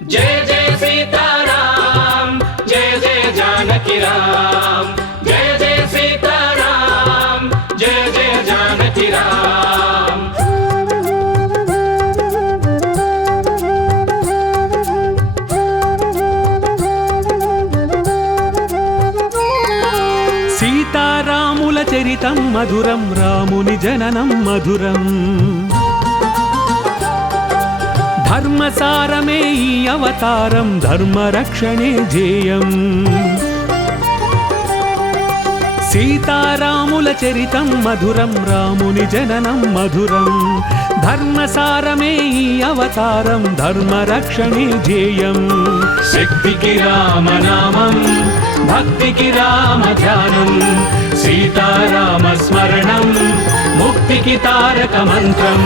जय जय सीताराम, जय जय जानकी राम, जय जय सीताराम, जय जय जानकी राम। సీతారాముల చరితం మధురం, రాముని జననం మధురం. ధర్మసారమే ఈ అవతారం, ధర్మరక్షణే ధ్యేయం. సీతారాముల చరితం మధురం, రాముని జననం మధురం. ధర్మసారమే ఈ అవతారం, ధర్మరక్షణే ధ్యేయం. శక్తికి రామనామం, భక్తికి రామ ధ్యానం. సీతారామ స్మరణం, ముక్తికి తారక మంత్రం.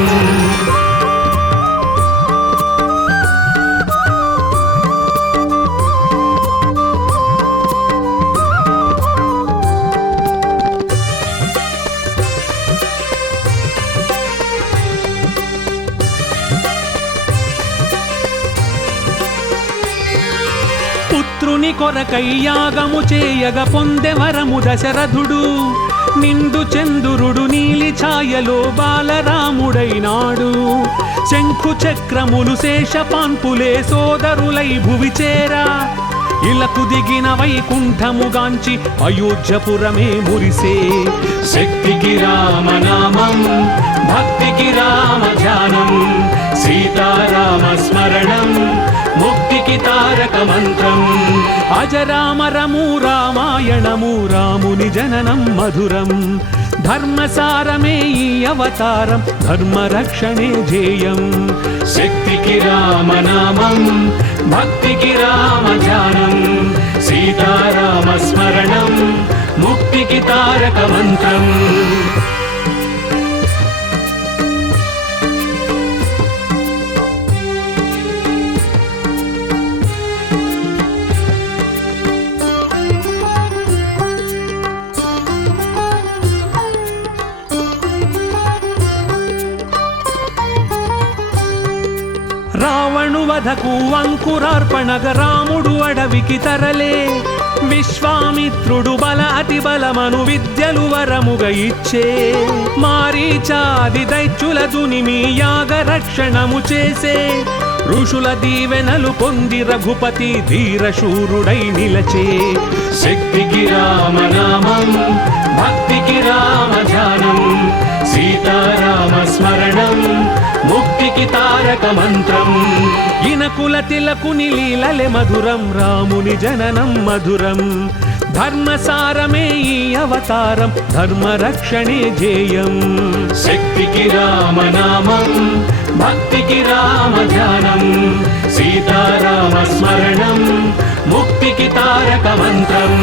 పుత్రుని కొరకై యాగము చేయగ పొందెవరము దశరథుడు. నిండు చంద్రుడు నీలి ఛాయలో బాలరాముడైనాడు. శంఖు చక్రములు శేషపాన్పులే సోదరులై భువి చేరా. ఇలకు దిగిన వైకుంఠముగాంచి అయోధ్యపురమే మురిసే. శక్తికి రామనామం, భక్తికి రామ ధ్యానం. సీతారామ స్మరణం, ముక్తికి తారక మంత్రం. అజరామరము రామాయణము, రాముని జననం మధురం. ధర్మసారమే ఈ అవతారం, ధర్మరక్షణే ధ్యేయం. శక్తికి రామనామం, భక్తికి రామ ధ్యానం. సీతారామ స్మరణం, ముక్తికి తారక మంత్రం. రావణు వధకు అంకురార్పణగ రాముడు అడవికి తరలే. విశ్వామిత్రుడు బల అతి బలమను విద్యలు వరముగా ఇచ్చే. మారీచాది దైత్యుల దునిమి యాగ రక్షణము చేసే. ఋషుల దీవెనలు పొంది రఘుపతి ధీరశూరుడై నిలచే. శక్తికి రామనామం, భక్తికి రామ ధ్యానం. సీతారామ స్మరణం, ముక్తికి తారక మంత్రం. ఇనకుల తిలకుని లీలలే మధురం, రాముని జననం మధురం. ధర్మసారమే ఈ అవతారం, ధర్మరక్షణే ధ్యేయం. శక్తికి రామనామం, భక్తికి రామ ధ్యానం. సీతారామ స్మరణం, ముక్తికి తారక మంత్రం.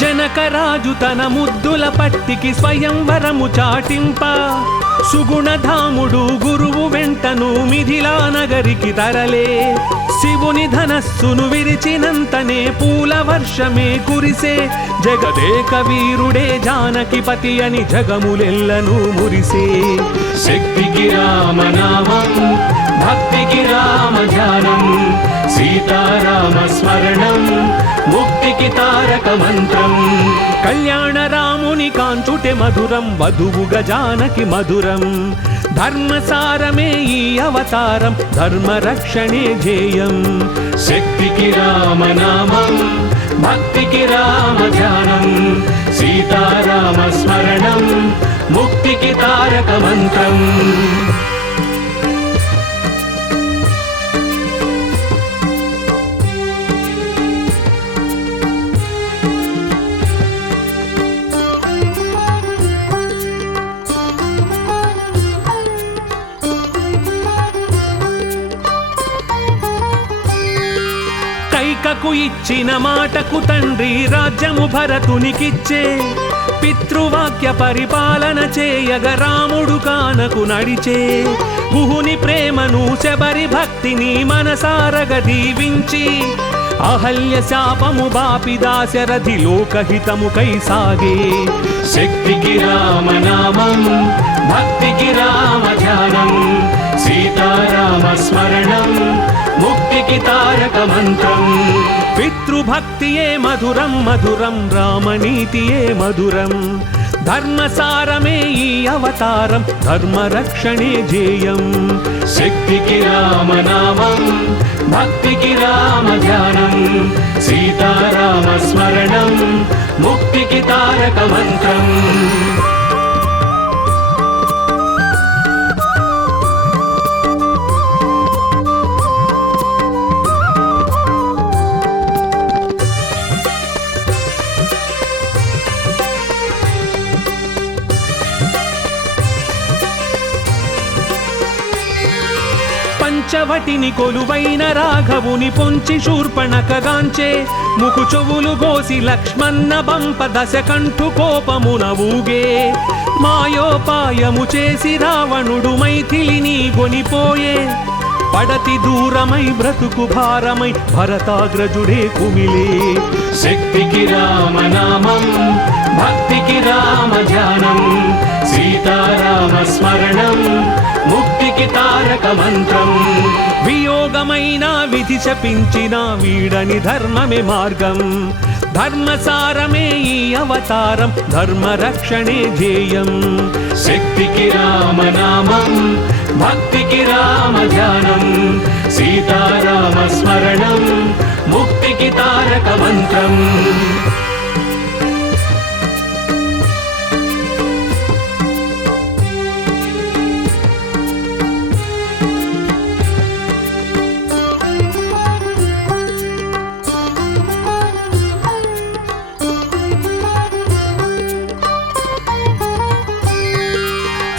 జనకరాజు తన ముద్దుల పట్టికి స్వయంవరము చాటింప. సుగుణధాముడు గురువు వెంటను మిథిలా నగరికి తరలే. శివుని ధనస్సును విరిచినంతనే పూల వర్షమే కురిసే. జగదేక వీరుడే జానకిపతి అని జగములెల్లను మురిసే. శక్తికి రామనామం, భక్తికి రామ ధ్యానం. సీతారామ స్మరణం, ముక్తికి తారక మంత్రం. కళ్యాణ రాముని కాంచుటే మధురం, వధువుగా జానకి మధురం. ధర్మసారమే ఈ అవతారం, ధర్మరక్షణే ధ్యేయం. శక్తికి రామనామం, భక్తికి రామ ధ్యానం. సీతారామ స్మరణం, ముక్తికి తారక మంత్రం. కైకకు ఇచ్చిన మాటకు తండ్రి రాజ్యము భరతునికిచ్చే. పితృవాక్య పరిపాలన చేయగ రాముడు కానకు నడిచే గుహుని ప్రేమను శబరి భక్తిని మనసారగ దీవించి అహల్య శాపము బాపి దాశరథి లోకహితముకై సాగే శక్తికి రామనామం భక్తికి రామ ధ్యానం సీతారామ స్మరణం ముక్తికి తారక మంత్రం పితృభక్తియే మధురం మధురం రామనీతియే మధురం ధర్మసారమే ఈ అవతారం ధర్మరక్షణే ధ్యేయం శక్తికి రామనామం భక్తికి రామ ధ్యానం సీతారామ స్మరణం ముక్తికి తారక మంత్రం పంచవటిని కొలువైన రాఘవుని పొంచి శూర్పణకగాంచే ముకు చెవులు గోసి లక్ష్మణ బంప దశకంఠు కోపమున ఊగే మాయోపాయము చేసి రావణుడు మైథిలిని గొనిపోయే పడతి దూరమై బ్రతుకు భారమై భరతాగ్రజుడే కుమిలే శక్తికి రామనామం భక్తికి రామ ధ్యానం సీతారామ స్మరణం ముక్తికి తారక మంత్రం వియోగమైన విధి శపించిన వీడని ధర్మమే మార్గం ధర్మసారమే ఈ అవతారం ధర్మరక్షణే ధ్యేయం శక్తికి రామనామం భక్తికి రామ ధ్యానం సీతారామ స్మరణం ముక్తికి తారక మంత్రం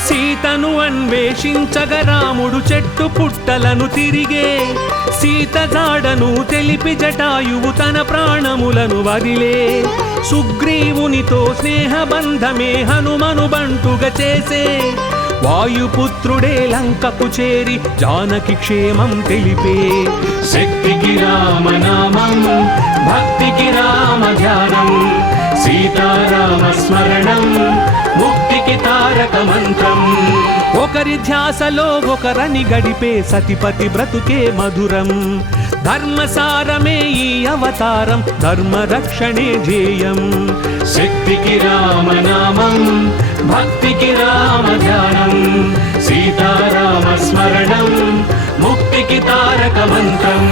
సీతను అన్వేషించగ రాముడు చెట్టు పుట్టలను తిరిగే సీత జాడను తెలిపి జటాయువు తన ప్రాణములను వదిలే సుగ్రీవునితో స్నేహబంధమే హనుమను బంటుగా చేసే వాయుపుత్రుడే లంకకు చేరి జానకి క్షేమం తెలిపే శక్తికి రామనామం భక్తికి రామ ధ్యానం సీతారామ స్మరణం ముక్తికి తారక మంత్రం ఒకరి ధ్యాసలో ఒకరని గడిపే సతిపతి బ్రతుకే మధురం ధర్మసారమే ఈ అవతారం ధర్మరక్షణే ధ్యేయం శక్తికి రామనామం భక్తికి రామ ధ్యానం సీతారామ స్మరణం ముక్తికి తారక మంత్రం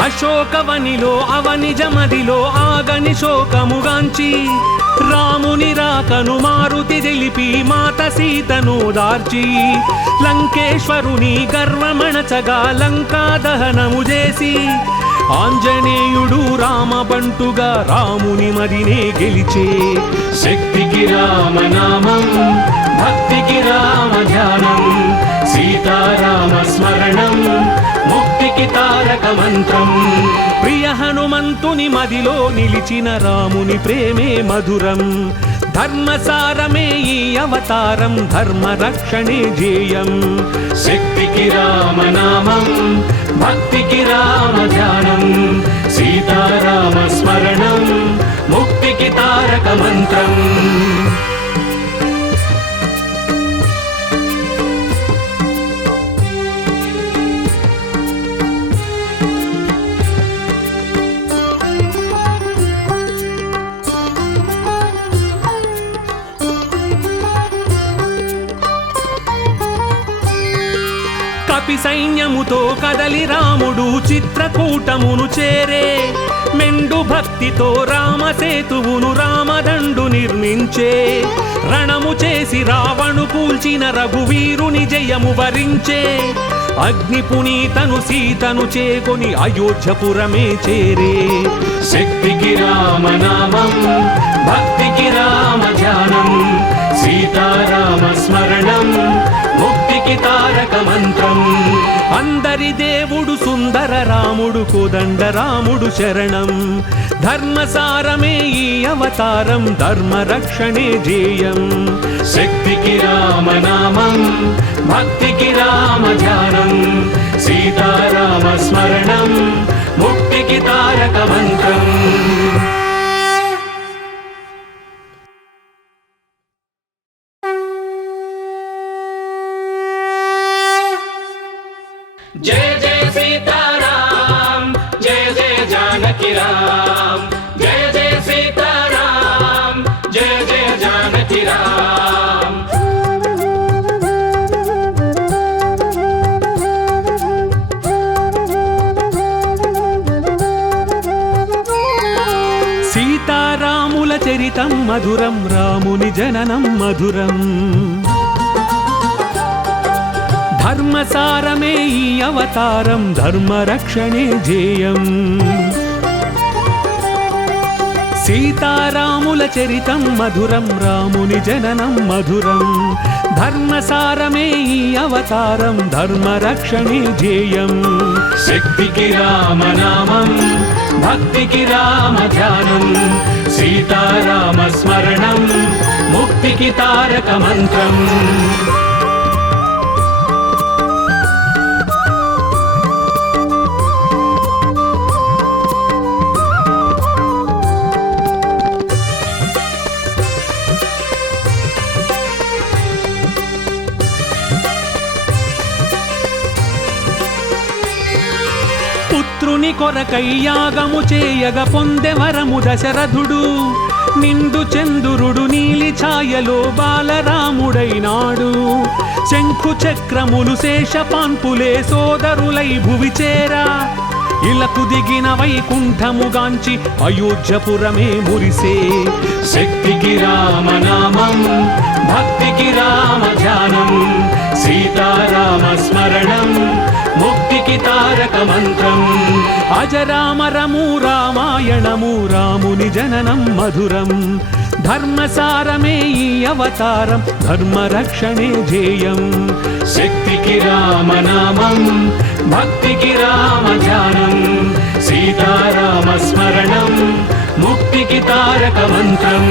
అశోకవనిలో అవనిజమదిలో ఆగని శోకముగాంచి రాముని రాకను మారుతి తెలిపి మాత సీతను దార్చి లంకేశ్వరుని గర్వమణచగా లంకా దహనము చేసి ఆంజనేయుడు రామబంటుగా రాముని మదినే గెలిచే శక్తికి రామనామం భక్తికి రామ ధ్యానం సీతారామ స్మరణం ముక్తికి తారక మంత్రం ప్రియ హనుమంతుని మదిలో నిలిచిన రాముని ప్రేమే మధురం ధర్మసారమే ఈ అవతారం ధర్మరక్షణే ధ్యేయం శక్తికి రామనామం భక్తికి రామ ధ్యానం సీతారామ స్మరణం ముక్తికి తారక మంత్రం కపి సైన్యముతో కదలి రాముడు చిత్రకూటమును చేరే మెండు భక్తితో రామసేతువును రామదండు నిర్మించే రణము చేసి రావణు కూల్చిన రఘువీరుని జయము వరించే అగ్ని పునీతను సీతను చేకొని అయోధ్యపురమే చేరే. శక్తికి రామనామం, భక్తికి రామ ధ్యానం, సీతారామ స్మరణం, ముక్తికి తారక మంత్రం. అందరి దేవుడు సుందర రాముడు, కోదండ రాముడు శరణం. ధర్మసారమే ఈ అవతారం, ధర్మ రక్షణే జేయం. శక్తికి రామనామం, భక్తికి రామ ధ్యానం, సీతారామ స్మరణం, ముక్తికి తారక మంత్రం. जय जय सीताराम, जय जय जानकी राम, जय जय सीताराम, जय जय जानकी राम. సీతారాముల చరితం మధురం, రాముని జననం మధురం. ధర్మసారమే ఈ అవతారం, ధర్మ రక్షణే జేయం. సీతారాముల చరితం మధురం, రాముని జననం మధురం. ధర్మసారమే ఈ అవతారం, ధర్మ రక్షణే జేయం. శక్తికి రామనామం, భక్తికి రామ ధ్యానం, సీతారామ స్మరణం, ముక్తికి తారక మంత్రం. పుత్రుని కొరకై యాగము చేయగ పొందెవరము దశరథుడు. నిండు చంద్రుడు నీలి ఛాయలో బాలరాముడైనాడు. శంఖు చక్రములు శేషపాన్పులే సోదరులై భువి చేరా. ఇలకు దిగిన వైకుంఠముగాంచి అయోధ్యపురమే మురిసే. శక్తికి రామనామం, భక్తికి రామ ధ్యానం, సీతారామ స్మరణం, ముక్తికి తారక మంత్రం. అజరామరము రామాయణము, రాముని జననం మధురం. ధర్మసారమే ఈ అవతారం, ధర్మ రక్షణే జేయం. శక్తికి రామనామం, భక్తికి రామ ధ్యానం, సీతారామ స్మరణం, ముక్తికి తారక మంత్రం.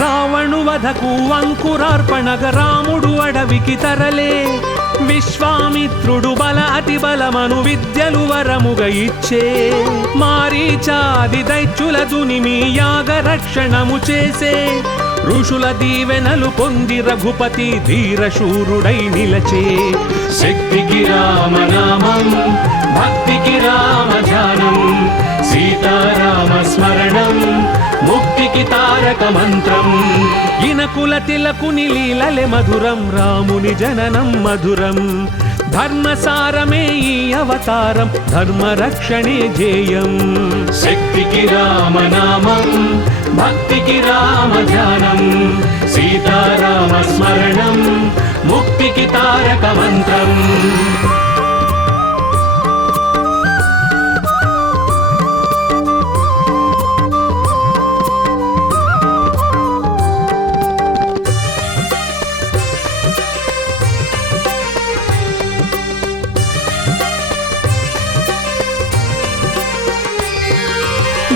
రావణు వధకు అంకురార్పణగ రాముడు అడవికి తరలే. విశ్వామిత్రుడు బల అతి బలమను విద్యలు వరముగ ఇచ్చే. మారీచాది దైత్యుల దునిమి యాగ రక్షణము చేసే. ఋషుల దీవెనలు పొంది రఘుపతి ధీరశూరుడై నిలచే. శక్తికి రామనామం, భక్తికి రామ ధ్యానం, సీతారామ స్మరణం, ముక్తికి తారక మంత్రం. ఇనకుల తిలకుని లీలలే మధురం, రాముని జననం మధురం. ధర్మసారమే ఈ అవతారం, ధర్మ రక్షణే జేయం. శక్తికి రామనామం, భక్తికి రామ ధ్యానం, సీతారామ స్మరణం, ముక్తికి తారక మంత్రం.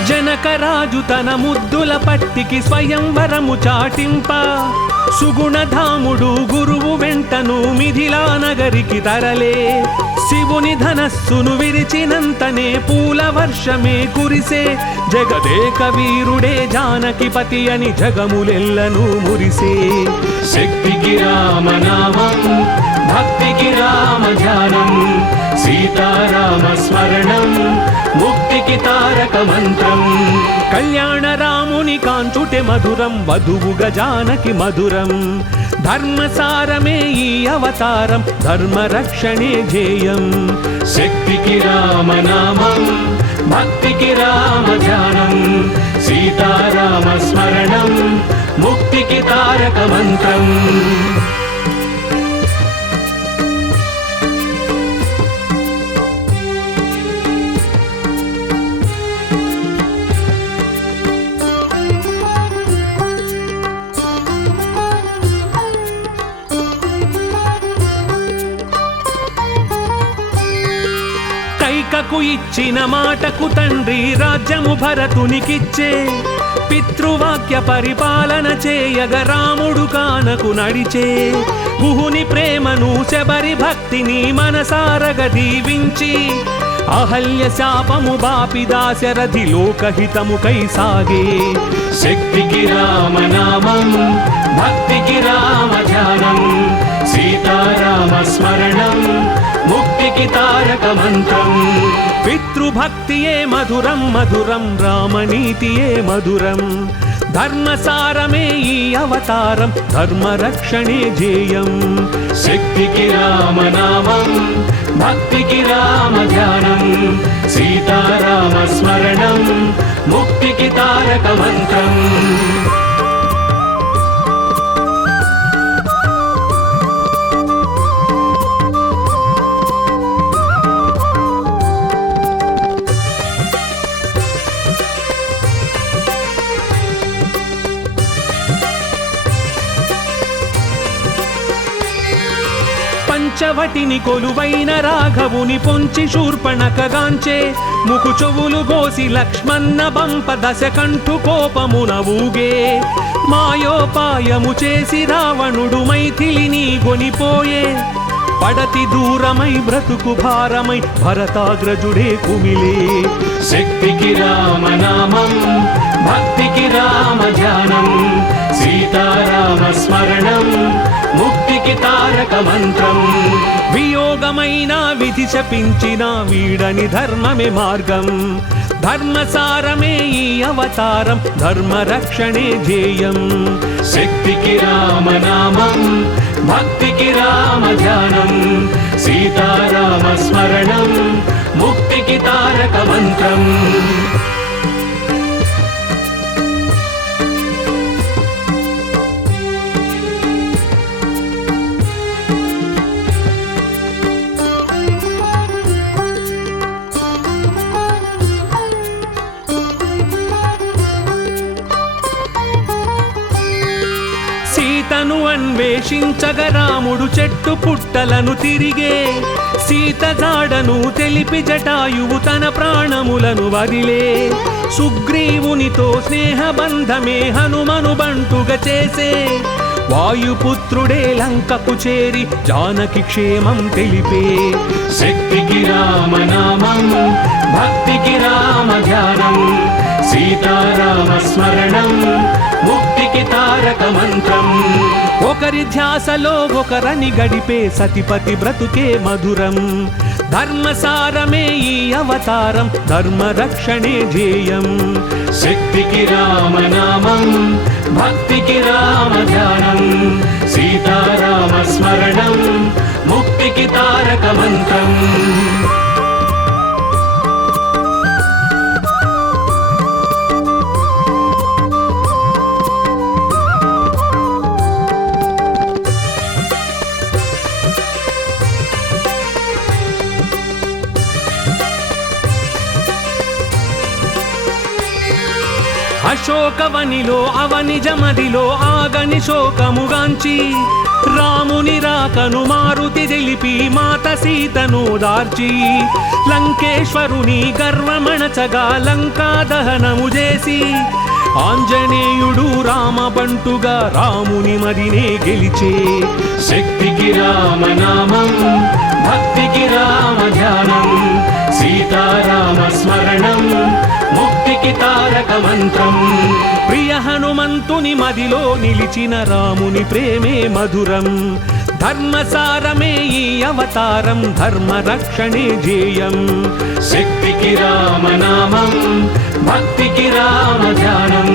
జనకరాజు తన ముద్దుల పట్టికి స్వయంవరము చాటింప. సుగుణధాముడు గురువు వెంటను మిథిలా నగరికి తరలే. శివుని ధనస్సును విరిచినంతనే పూల వర్షమే కురిసే. జగదేక వీరుడే జానకిపతి అని జగములెల్లను మురిసే. శక్తికి రామనామం, భక్తికి రామ ధ్యానం సీతారామ స్మరణం ముక్తికి తారక మంత్రం కళ్యాణ రాముని కాంచుటే మధురం వధువుగా జానకి మధురం ధర్మసారమే ఈ అవతారం ధర్మ రక్షణే ధ్యేయం శక్తికి రామనామం భక్తికి రామ ధ్యానం సీతారామ స్మరణం ముక్తికి తారక మంత్రం కైకకు ఇచ్చిన మాటకు తండ్రి రాజ్యము భరతునికిచ్చే పితృవాక్య పరిపాలన చేయగ రాముడు కానకు నడిచే గుహుని ప్రేమను శబరి భక్తిని మనసారగ దీవించి అహల్య శాపము బాపి దాశరథి లోకహితము కై సాగే శక్తికి రామనామం భక్తికి రామ ధ్యానం సీతారామ స్మరణం ముక్తికి తారక మంత్రం పితృభక్తియే మధురం మధురం రామనీతియే మధురం ధర్మసారమే ఈ అవతారం ధర్మ రక్షణే ధ్యేయం శక్తికి రామనామం భక్తికి రామ ధ్యానం సీతారామ స్మరణం ముక్తికి తారక మంత్రం పంచవటిని కొలువైన రాఘవుని పొంచి శూర్పణకగాంచే ముకు చెవులు గోసి లక్ష్మణ బంప దశకంఠు కోపమున ఊగే మాయోపాయము చేసి రావణుడు మైథిలిని గొనిపోయే పడతి దూరమై బ్రతుకు భారమై భరతాగ్రజుడే కుమిలే శక్తికి రామనామం భక్తికి రామ ధ్యానం సీతారామ స్మరణం ముక్తికి తారక మంత్రం వియోగమైన విధి శపించిన వీడని ధర్మమే మార్గం ధర్మసారమే ఈ అవతారం ధర్మ రక్షణే ధ్యేయం శక్తికి రామనామం భక్తికి రామ ధ్యానం సీతారామ స్మరణం ముక్తికి తారక మంత్రం సీతను అన్వేషించగ రాముడు చెట్టు పుట్టలను తిరిగే సీత జాడను తెలిపి జటాయువు తన ప్రాణములను వదిలే సుగ్రీవునితో స్నేహబంధమే హనుమను బంటుగా చేసే వాయుపుత్రుడే లంకకు చేరి జానకి క్షేమం తెలిపే శక్తికి రామనామం భక్తికి రామ ధ్యానం సీతారామ స్మరణం ముక్తికి తారక మంత్రం ఒకరి ధ్యాసలో ఒకరని గడిపే సతిపతి బ్రతుకే మధురం ధర్మసారమే ఈ అవతారం ధర్మ రక్షణే ధ్యేయం శక్తికి రామనామం భక్తికి రామ ధ్యానం సీతారామ స్మరణం ముక్తికి తారక మంత్రం అశోకవనిలో అవనిజమదిలో ఆగని శోకముగాంచి రాముని రాకను మారుతి తెలిపి మాత సీతను దార్చి లంకేశ్వరుని గర్వమణచగా లంకా దహనము చేసి ఆంజనేయుడు రామబంటుగా రాముని మదినే గెలిచే శక్తికి రామనామం భక్తికి రామ ధ్యానం సీతారామ స్మరణం ముక్తికి తారక మంత్రం ప్రియ హనుమంతుని మదిలో నిలిచిన రాముని ప్రేమే మధురం ధర్మసారమే ఈ అవతారం ధర్మరక్షణే ధ్యేయం శక్తికి రామనామం భక్తికి రామ ధ్యానం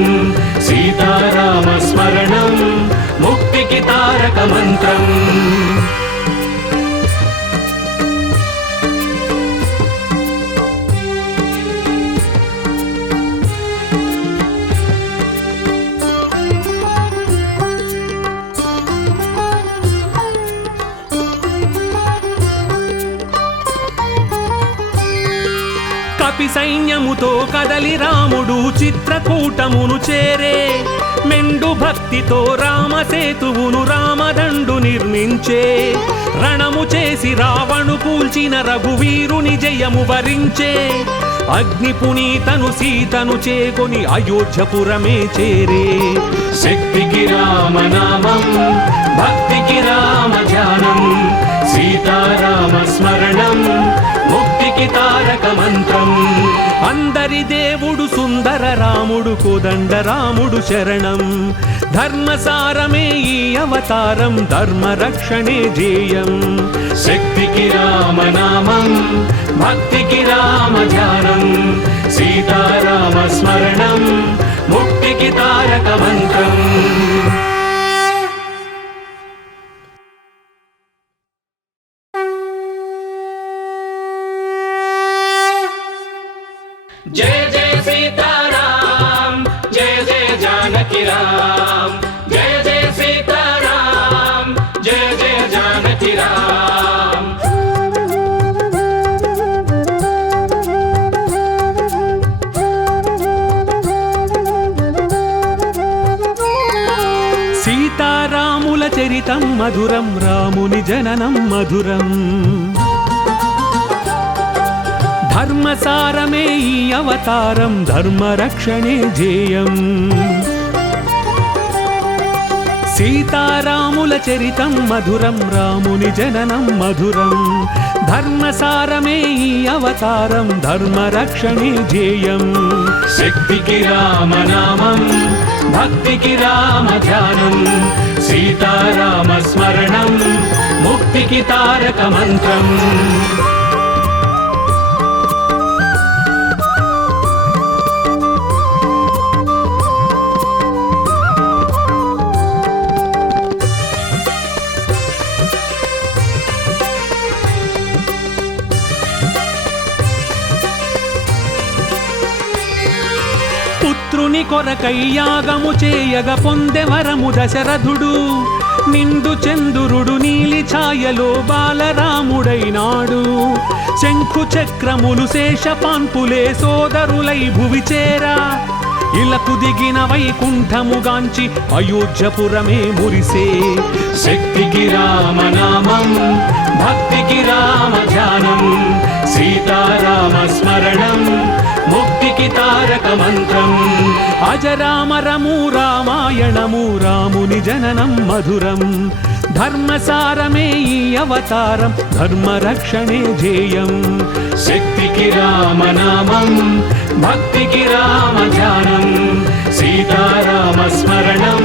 సీతారామ స్మరణం ముక్తికి తారక మంత్రం కపి సైన్యముతో కదలి రాముడు చిత్రకూటమును చేరే మెండు భక్తితో రామసేతువును రామదండు నిర్మించే రణము చేసి రావణు కూల్చిన రఘువీరుని జయము వరించే అగ్ని పునీతను సీతను చేకొని అయోధ్యపురమే చేరే శక్తికి రామనామం భక్తికి రామ ధ్యానం సీతారామ స్మరణం ముక్తికి తారక మంత్రం అందరి దేవుడు సుందర రాముడు కోదండ రాముడు శరణం ధర్మసారమే ఈ అవతారం ధర్మరక్షణే ధ్యేయం శక్తికి రామనామం భక్తికి రామ ధ్యానం సీతారామ స్మరణం ముక్తికి తారక మంత్రం जय जय सीताराम जय जय जानकी राम जय जय सीताराम जय जय जानकी राम సీతారాముల చరితం మధురం రాముని జననం మధురం ధర్మసారమే ఈ అవతారం ధర్మరక్షణే ధ్యేయం సీతారాముల చరితం మధురం రాముని జననం మధురం ధర్మసారమే ఈ అవతారం ధర్మరక్షణే ధ్యేయం శక్తికి రామనామం భక్తికి రామ ధ్యానం సీతారామ స్మరణం ముక్తికి తారక మంత్రం పుత్రుని కొరకై యాగము చేయగ పొందెవరము దశరథుడు నిండు చంద్రుడు నీలి ఛాయలో బాలరాముడైనాడు శంఖు చక్రములు శేషపాన్పులే సోదరులై భువి చేరా ఇలకు దిగిన వైకుంఠముగాంచి అయోధ్యపురమే మురిసే శక్తికి రామనామం భక్తికి రామ ధ్యానం సీతారామ స్మరణం ముక్తికి తారక మంత్రం అజరామరము రామాయణము రాముని జననం మధురం ధర్మసారమే ఈ అవతారం ధర్మరక్షణే ధ్యేయం శక్తికి రామనామం భక్తికి రామ ధ్యానం సీతారామ స్మరణం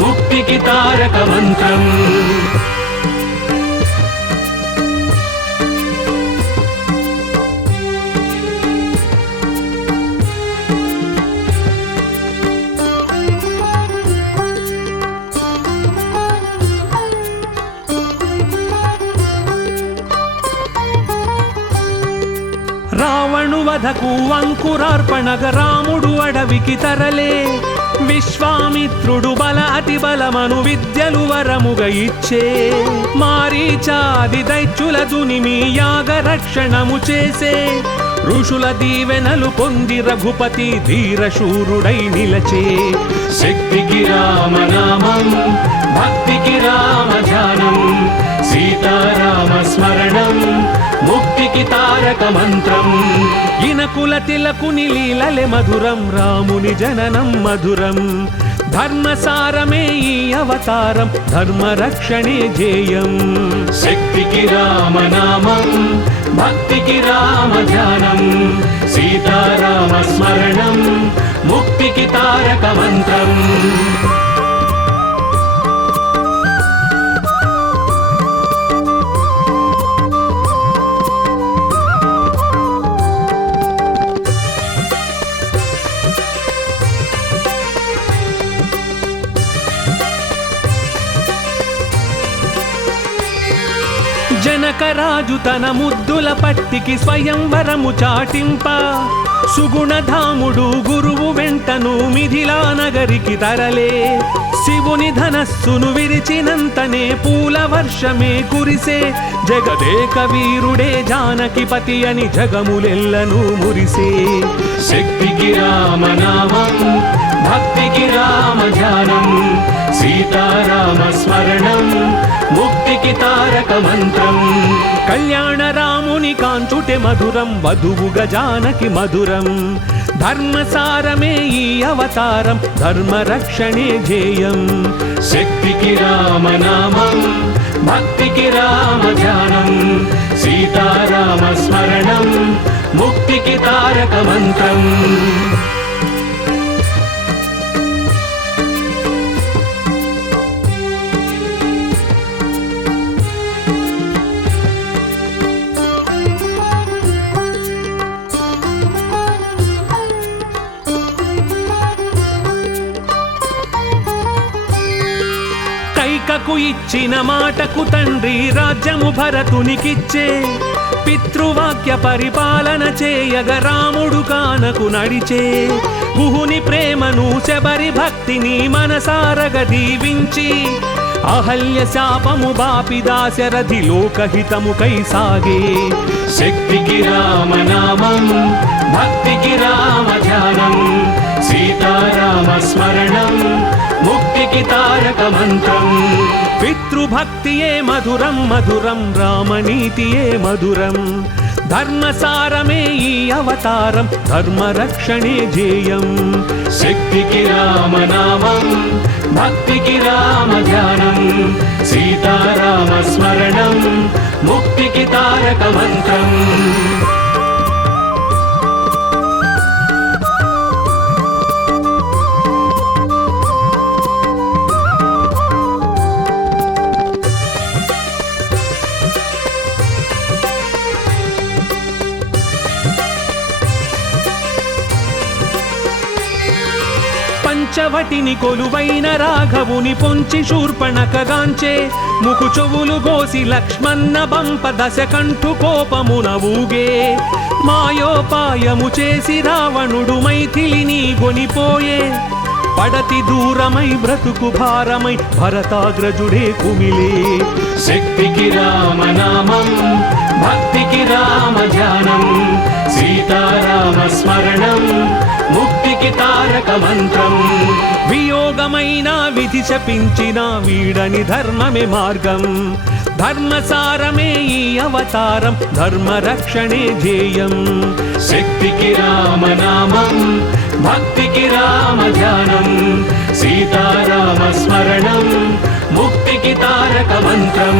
ముక్తికి తారక మంత్రం రావణు వధకు అంకురార్పణగ రాముడు అడవికి తరలే విశ్వామిత్రుడు బల అతి బలమను విద్యలు వరముగా ఇచ్చే మారీచాది దైత్యుల దునిమి యాగ రక్షణము చేసే ఋషుల దీవెనలు పొంది రఘుపతి ధీరశూరుడై నిలచే శక్తికి రామనామం భక్తికి రామ ధ్యానం సీతారామ స్మరణం ముక్తికి తారక మంత్రం ఇనకుల తిలకుని లీలలే మధురం రాముని జననం మధురం ధర్మసారమే ఈ అవతారం ధర్మరక్షణే ధ్యేయం శక్తికి రామనామం భక్తికి రామ ధ్యానం సీతారామ స్మరణం ముక్తికి తారక మంత్రం జనకరాజు తన ముద్దుల పట్టికి స్వయంవరము చాటింప సుగుణధాముడు గురువు వెంటను మిథిలా నగరికి తరలే శివుని ధనస్సును విరిచినంతనే పూల వర్షమే కురిసే జగదేక వీరుడే జానకిపతి అని జగములెల్లను మురిసే శక్తికి రామనామం భక్తికి రామ ధ్యానం సీతారామ స్మరణం ముక్తికి తారక మంత్రం కళ్యాణ రాముని కాంచుటే మధురం వధువుగా జానకి మధురం ధర్మసారమే ఈ అవతారం ధర్మ రక్షణే ధ్యేయం శక్తికి రామనామం భక్తికి రామ ధ్యానం సీతారామ స్మరణం ముక్తికి తారక మంత్రం కైకకు ఇచ్చిన మాటకు తండ్రి రాజ్యము భరతునికిచ్చే పితృవాక్య పరిపాలన చేయగ రాముడు కానకు నడిచే గుహుని ప్రేమను శబరి భక్తిని మనసారగ దీవించి అహల్య శాపము బాపి దాశరథి లోకహితముకై సాగే శక్తికి రామనామం భక్తికి రామ ధ్యానం సీతారామ స్మరణం ముక్తికి తారక మంత్రం పితృభక్తియే మధురం మధురం రామనీతియే మధురం ధర్మసారమే ఈ అవతారం ధర్మ రక్షణే ధ్యేయం శక్తికి రామనామం భక్తికి రామ ధ్యానం సీతారామ స్మరణం ముక్తికి తారక మంత్రం పంచవటిని కొలువైన రాఘవుని పొంచి శూర్పణకగాంచే ముకు చెవులు గోసి లక్ష్మణ బంప దశకంఠు కోపమున ఊగే మాయోపాయము చేసి రావణుడు మైథిలిని గొనిపోయే పడతి దూరమై బ్రతుకు భారమై భరతాగ్రజుడే కుమిలే శక్తికి రామనామం భక్తికి రామ ధ్యానం సీతారామ స్మరణం ముక్తికి తారక మంత్రం వియోగమైన విధి శపించిన వీడని ధర్మమే మార్గం ధర్మసారమే ఈ అవతారం ధర్మ రక్షణే ధ్యేయం శక్తికి రామనామం భక్తికి రామ ధ్యానం సీతారామ స్మరణం ముక్తికి తారక మంత్రం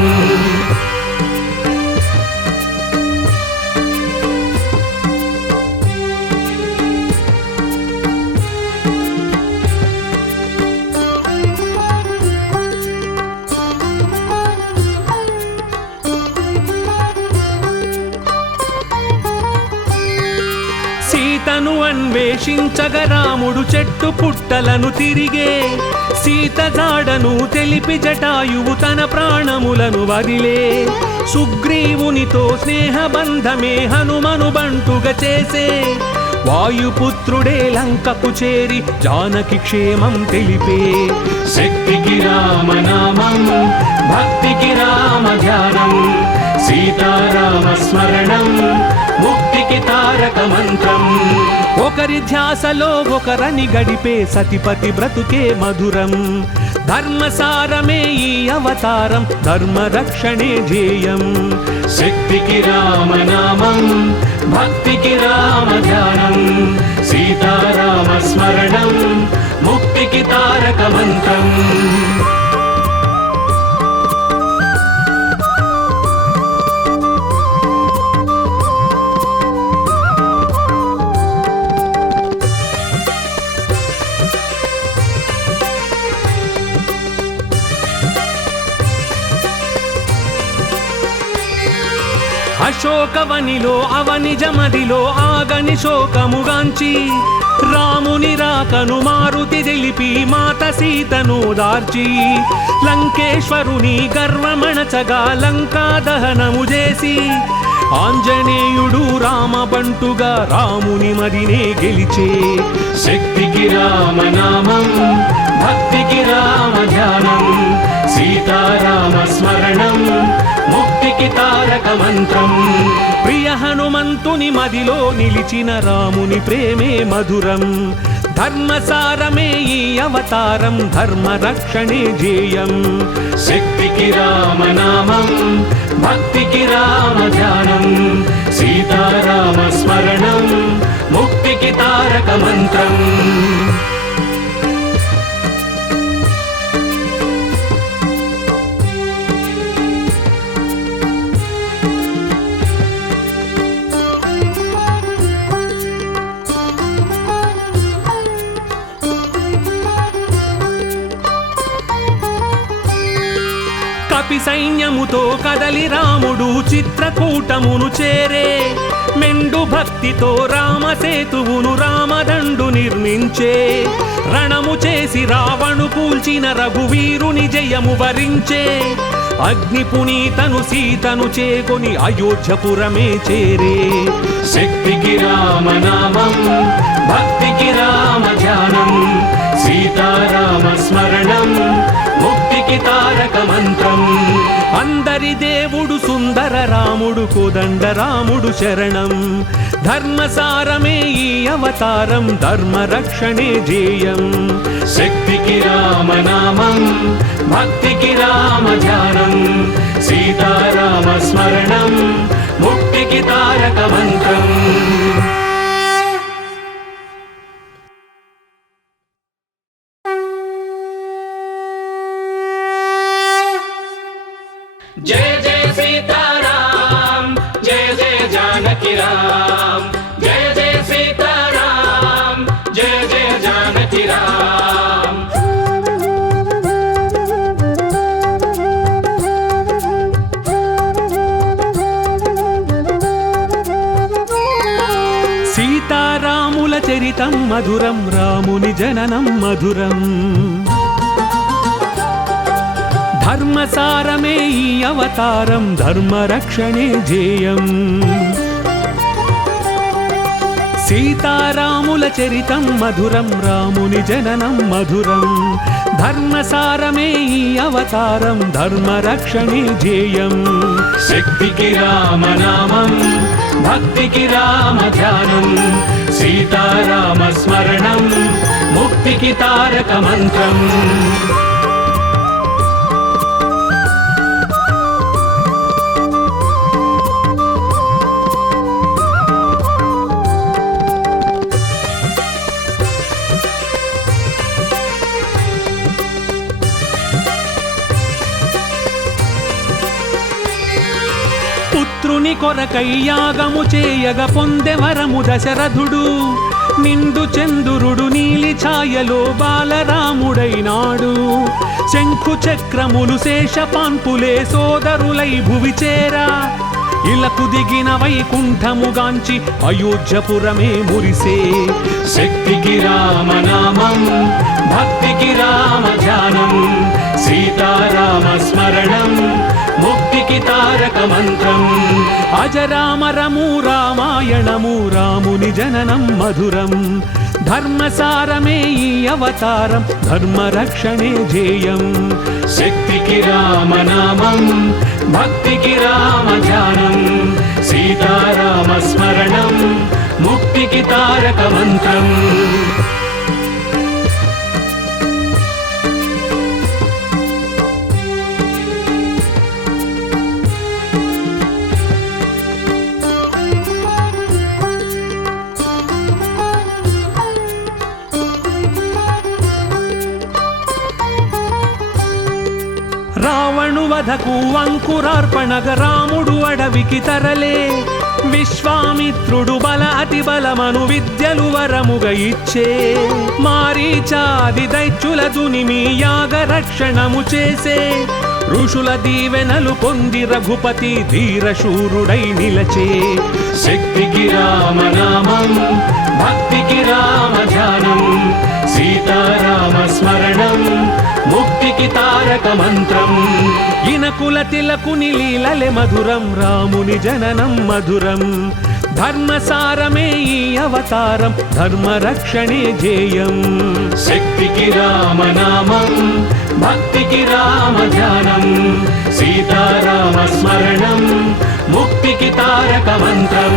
సీతను అన్వేషించగ రాముడు చెట్టు పుట్టలను తిరిగే సీత జాడను తెలిపి జటాయువు తన ప్రాణములను వదిలే సుగ్రీవునితో స్నేహబంధమే హనుమను బంటుగా చేసే వాయుపుత్రుడే లంకకు చేరి జానకి క్షేమం తెలిపే శక్తికి రామనామం భక్తికి రామ ధ్యానం సీతారామ స్మరణం ముక్తికి తారక మంత్రం ఒకరి ధ్యాసలో ఒకరని గడిపే సతిపతి బ్రతుకే మధురం ధర్మసారమే ఈ అవతారం ధర్మ రక్షణే ధ్యేయం శక్తికి రామనామం భక్తికి రామ ధ్యానం సీతారామ స్మరణం ముక్తికి తారక మంత్రం అశోకవనిలో అవనిజమదిలో ఆగని శోకముగాంచి రాముని రాకను మారుతి తెలిపి మాత సీతను దార్చి లంకేశ్వరుని గర్వమణచగా లంకా దహనము చేసి ఆంజనేయుడు రామబంటుగా రాముని మదినే గెలిచే శక్తికి రామనామం భక్తికి రామ ధ్యానం సీతారామ స్మరణం ముక్తికి తారక మంత్రం ప్రియ హనుమంతుని మదిలో నిలిచిన రాముని ప్రేమే మధురం ధర్మసారమే ఈ అవతారం ధర్మ రక్షణే జేయం శక్తికి రామనామం భక్తికి రామ ధ్యానం సీతారామ స్మరణం ముక్తికి తారక మంత్రం కపి సైన్యముతో కదలి రాముడు చిత్రకూటమును చేరే మెండు భక్తితో రామసేతువును రామదండు నిర్మించే రణము చేసి రావణు కూల్చిన రఘువీరుని జయము వరించే అగ్ని పునీతను సీతను చేకొని అయోధ్యపురమే చేరే శక్తికి రామనామం భక్తికి రామ ధ్యానం సీతారామ స్మరణం ముక్తికి తారక మంత్రం అందరి దేవుడు సుందర రాముడు కోదండ రాముడు శరణం ధర్మసారమే ఈ అవతారం ధర్మ రక్షణే జేయం శక్తికి రామనామం భక్తికి రామ ధ్యానం సీతారామ స్మరణం ముక్తికి తారక మంత్రం जय जय सीताराम जय जय जानकी राम जय जय सीताराम जय जय जानकी राम సీతారాముల చరితం మధురం రాముని జననం మధురం ధర్మసారమే ఈ అవతారం ధర్మ రక్షణే జేయం సీతారాముల చరితం మధురం రాముని జననం మధురం ధర్మసారమే ఈ అవతారం ధర్మ రక్షణే జేయం శక్తికి రామనామం భక్తికి రామ ధ్యానం సీతారామ స్మరణం ముక్తికి తారక మంత్రం పుత్రుని కొరకై యాగము చేయగ పొందెవరము దశరథుడు నిండు చంద్రుడు నీలి ఛాయలో బాలరాముడైనాడు శంఖు చక్రములు శేషపాన్పులే సోదరులై భువి చేరా ఇలకు దిగిన వైకుంఠముగాంచి అయోధ్యపురమే మురిసే శక్తికి రామనామం భక్తికి రామ ధ్యానం సీతారామ స్మరణం ముక్తికి తారక మంత్రం అజరామరము రామాయణము రాముని జననం మధురం ధర్మసారమే ఈ అవతారం ధర్మ రక్షణే జేయం శక్తికి రామనామం భక్తికి రామ ధ్యానం సీతారామ స్మరణం ముక్తికి తారక మంత్రం రావణు వధకు అంకురార్పణగ రాముడు అడవికి తరలే విశ్వామిత్రుడు బల అతి బలమను విద్యలు వరముగ ఇచ్చే మారీచాది దైత్యుల దునిమి యాగ రక్షణము చేసే ఋషుల దీవెనలు పొంది రఘుపతి ధీరశూరుడై నిలచే. శక్తికి రామనామం, భక్తికి రామ ధ్యానం, సీతారామ స్మరణం, ముక్తికి తారక మంత్రం. ఇనకుల తిలకుని లీలలే మధురం, రాముని జననం మధురం. ధర్మసారమే ఈ అవతారం, ధర్మరక్షణే ధ్యేయం. శక్తికి రామనామం, భక్తికి రామ ధ్యానం, సీతారామ స్మరణం, ముక్తికి తారక మంత్రం.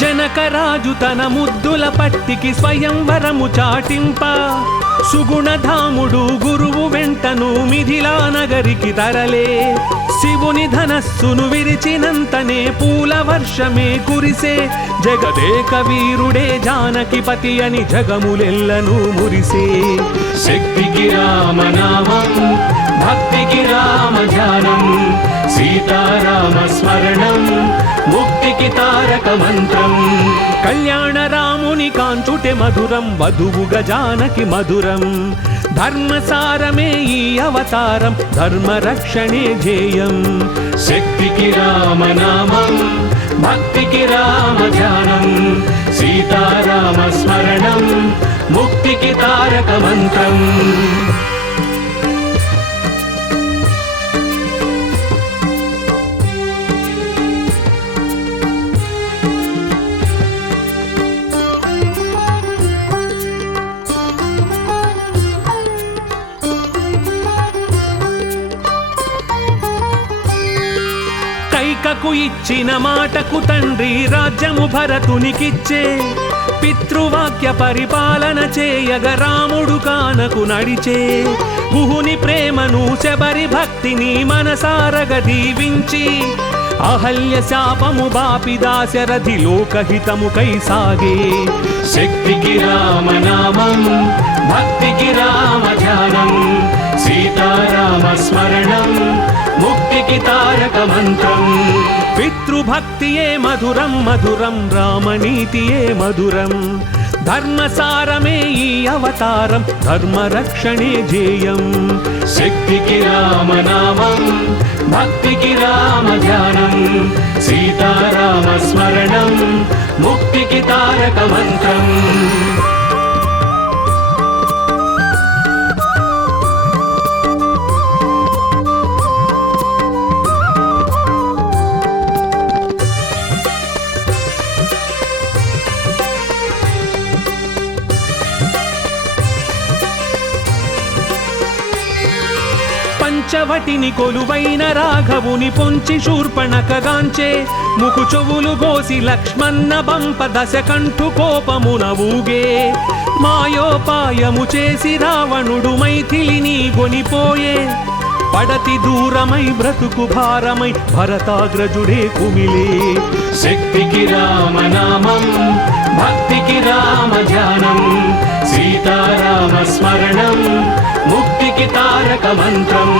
జనకరాజు తన ముద్దుల పట్టికి స్వయంవరము చాటింప, సుగుణధాముడు గురువు వెంటను మిథిలా నగరికి తరలే. శివుని ధనస్సును విరిచినంతనే పూల వర్షమే కురిసే. జగదేక వీరుడే జానకిపతి అని జగములెల్లను మురిసే. శక్తికి రామనామం, భక్తికి రామ ధ్యానం, సీతారామ స్మరణం, ముక్తికి తారక మంత్రం. కళ్యాణ రాముని కాంచుటే మధురం, వధువుగా జానకి మధురం. ధర్మసారమే ఈ అవతారం, ధర్మరక్షణే ధ్యేయం. శక్తికి రామనామం, భక్తికి రామ ధ్యానం, సీతారామ స్మరణం, ముక్తికి తారక మంత్రం. కైకకు ఇచ్చిన మాటకు తండ్రి రాజ్యము భరతునికిచ్చే. పితృవాక్య పరిపాలన చేయగ రాముడు కానకు నడిచే. గుహుని ప్రేమను శబరి భక్తిని మనసారగ దీవించి, అహల్య శాపము బాపి దాశరథి లోకహితము కై సాగే. శక్తికి రామనామం, భక్తికి రామ ధ్యానం, సీతారామ స్మరణం, ముక్తికి తారక మంత్రం. పితృభక్తియే మధురం మధురం, రామనీతియే మధురం. ధర్మసారమే ఈ అవతారం, ధర్మరక్షణే ధ్యేయం. శక్తికి రామనామం, భక్తికి రామ ధ్యానం, సీతారామ స్మరణం, ముక్తికి తారక మంత్రం. పంచవటిని కొలువైన రాఘవుని పొంచి శూర్పణకగాంచే. ముకు చెవులు గోసి లక్ష్మణ బంప దశకంఠు కోపమున ఊగే. మాయోపాయము చేసి రావణుడు మైథిలిని గొనిపోయే. పడతి దూరమై బ్రతుకు భారమై భరతాగ్రజుడే కుమిలే. శక్తికి రామనామం, భక్తికి రామ ధ్యానం, సీతారామ స్మరణం, ముక్తికి తారక మంత్రం.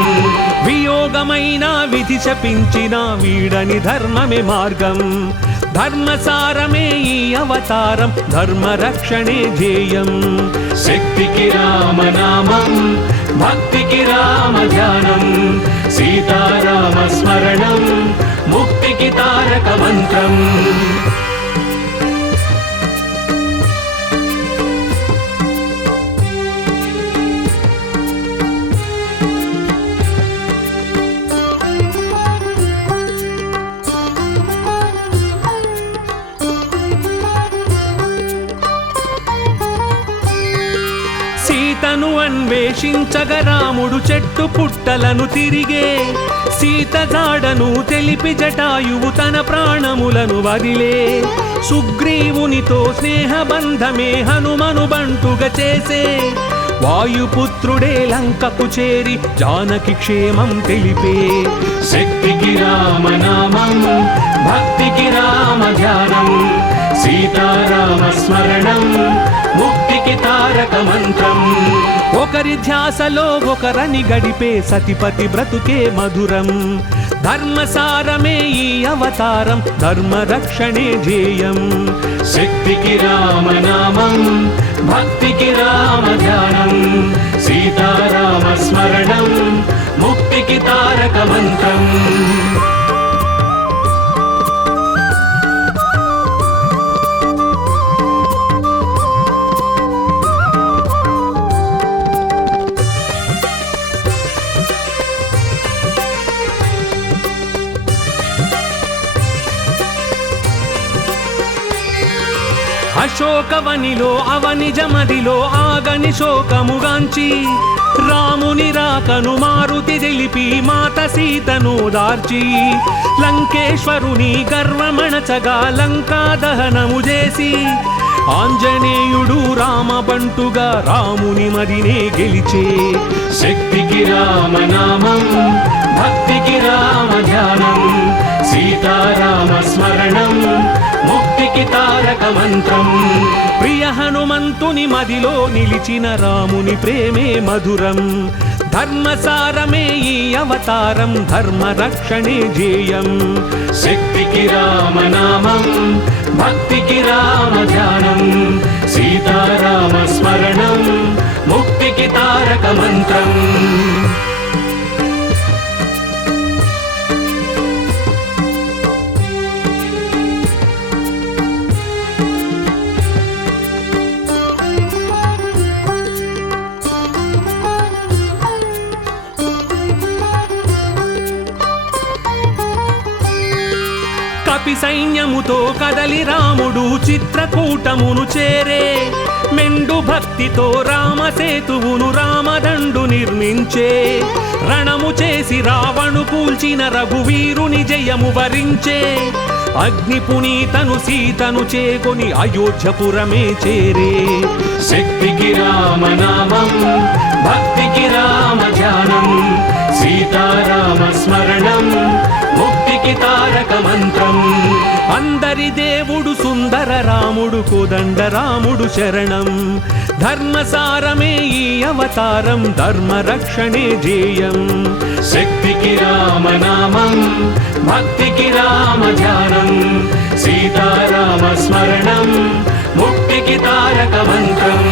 వియోగమైన విధి శపించిన వీడని ధర్మమే మార్గం. ధర్మసారమే ఈ అవతారం, ధర్మరక్షణే ధ్యేయం. శక్తికి రామనామం, భక్తికి రామ ధ్యానం, సీతారామ స్మరణం, ముక్తికి తారక మంత్రం. సీతను అన్వేషించగ రాముడు చెట్టు పుట్టలను తిరిగే. సీత జాడను తెలిపి జటాయువు తన ప్రాణములను వదిలే. సుగ్రీవునితో స్నేహబంధమే హనుమను బంటుగా చేసే. వాయుపుత్రుడే లంకకు చేరి జానకి క్షేమం తెలిపే శక్తికి రామనామం భక్తికి రామ ధ్యానం సీతారామ స్మరణం ముక్తికి తారక మంత్రం. ఒకరి ధ్యాసలో ఒకరని గడిపే సతిపతి బ్రతుకే మధురం. ధర్మసారమే ఈ అవతారం ధర్మ రక్షణే ధ్యేయం. శక్తికి రామనామం భక్తికి రామ ధ్యానం సీతారామ స్మరణం ముక్తికి తారక మంత్రం. అశోకవనిలో అవనిజమదిలో ఆగని శోకముగాంచి రాముని రాకను మారుతి తెలిపి మాత సీతను దార్చి లంకేశ్వరుని గర్వమణచగా లంకా దహనము చేసి ఆంజనేయుడు రామబంటుగా రాముని మదినే గెలిచే. శక్తికి రామనామం భక్తికి రామ ధ్యానం సీతారామ స్మరణం ముక్తికి తారక మంత్రం. ప్రియ హనుమంతుని మదిలో నిలిచిన రాముని ప్రేమే మధురం. ధర్మసారమే ఈ అవతారం ధర్మ రక్షణే ధ్యేయం. శక్తికి రామనామం భక్తికి రామ ధ్యానం సీతారామ స్మరణం ముక్తికి తారక మంత్రం. కపి సైన్యముతో కదలి రాముడు చిత్రకూటమును చేరే. మెండు భక్తితో రామసేతువును రామదండు నిర్మించే. రణము చేసి రావణు కూల్చిన రఘువీరుని జయము వరించే. అగ్ని పునీతను సీతను చేకొని అయోధ్యపురమే చేరే. శక్తికి రామనామం భక్తికి రామ ధ్యానం సీతారామ స్మరణం ముక్తికి తారక మంత్రం. అందరి దేవుడు సుందర రాముడు కోదండ రాముడు శరణం. ధర్మసారమే ఈ అవతారం ధర్మ రక్షణే ధ్యేయం. శక్తికి రామనామం భక్తికి రామ ధ్యానం సీతారామ స్మరణం ముక్తికి తారక మంత్రం.